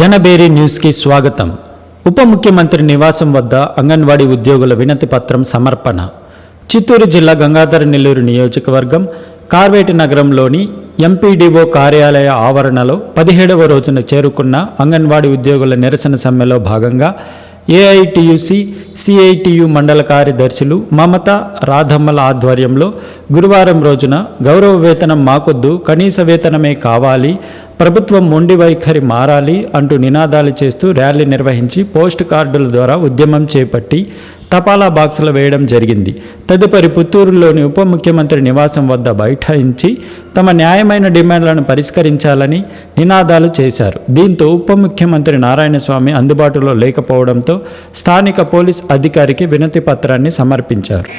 జనబేరి న్యూస్కి స్వాగతం. ఉప ముఖ్యమంత్రి నివాసం వద్ద అంగన్వాడీ ఉద్యోగుల వినతి పత్రం సమర్పణ. చిత్తూరు జిల్లా గంగాధర నెల్లూరు నియోజకవర్గం కార్వేటి నగరంలోని ఎంపీడీఓ కార్యాలయ ఆవరణలో పదిహేడవ రోజున చేరుకున్న అంగన్వాడీ ఉద్యోగుల నిరసన సమ్మెలో భాగంగా ఏఐటియుసి సిఐటియు మండల కార్యదర్శులు మమత రాధమ్మల ఆధ్వర్యంలో గురువారం రోజున గౌరవ వేతనం మాకొద్దు కనీస వేతనమే కావాలి ప్రభుత్వం మొండి వైఖరి మారాలి అంటూ నినాదాలు చేస్తూ ర్యాలీ నిర్వహించి పోస్ట్ కార్డుల ద్వారా ఉద్యమం చేపట్టి తపాలా బాక్సులు వేయడం జరిగింది. తదుపరి పుత్తూరులోని ఉప ముఖ్యమంత్రి నివాసం వద్ద బైఠాయించి తమ న్యాయమైన డిమాండ్లను పరిష్కరించాలని నినాదాలు చేశారు. దీంతో ఉప ముఖ్యమంత్రి నారాయణస్వామి అందుబాటులో లేకపోవడంతో స్థానిక పోలీస్ అధికారికి వినతి పత్రాన్ని సమర్పించారు.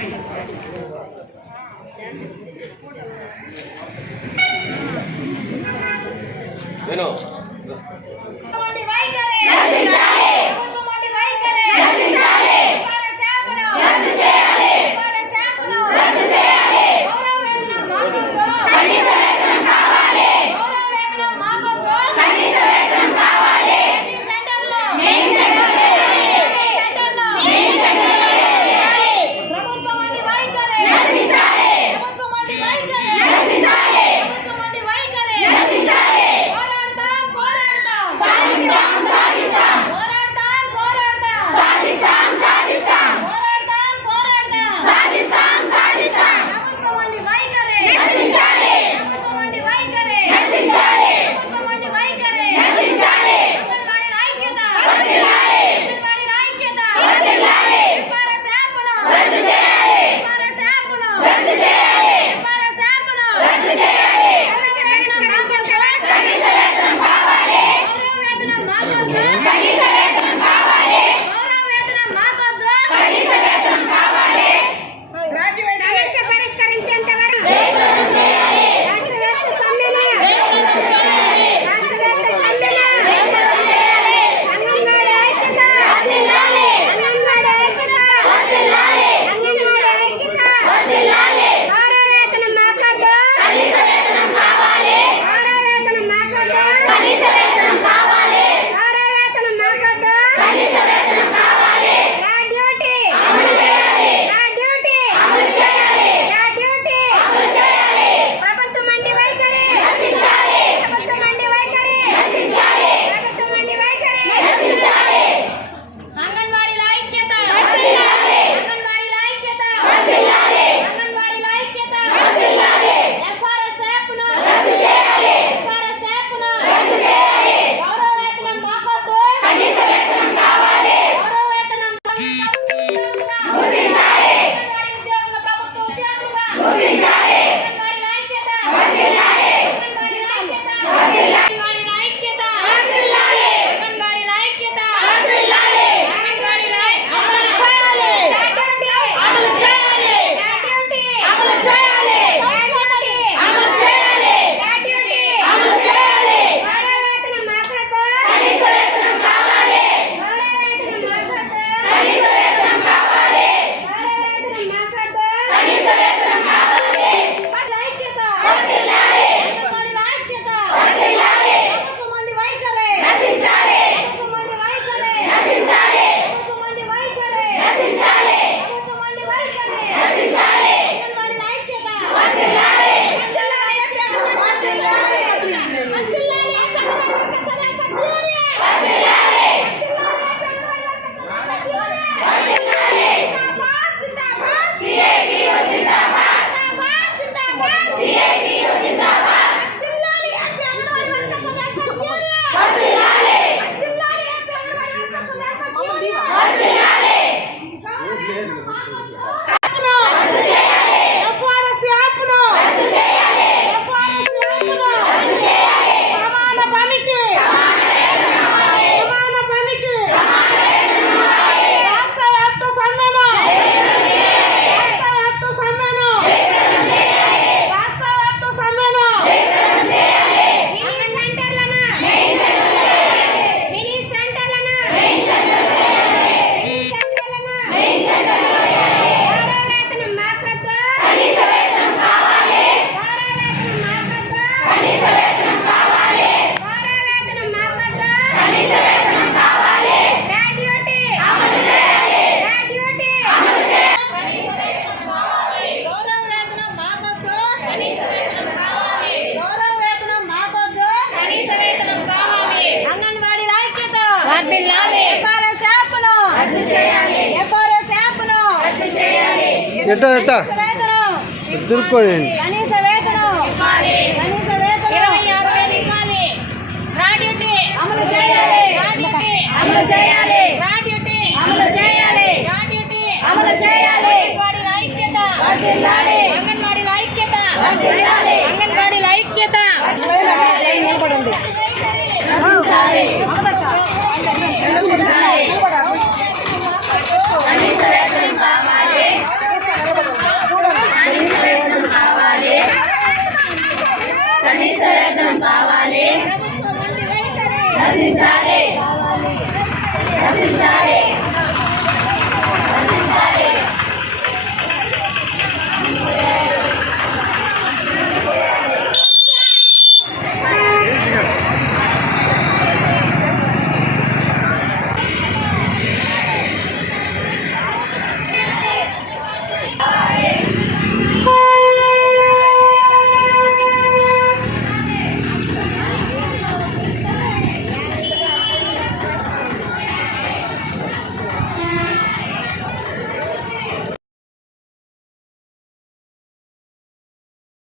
ఎట్ట ఎట్ట? వేతనం తిరుక్కోండి కనీస presentaré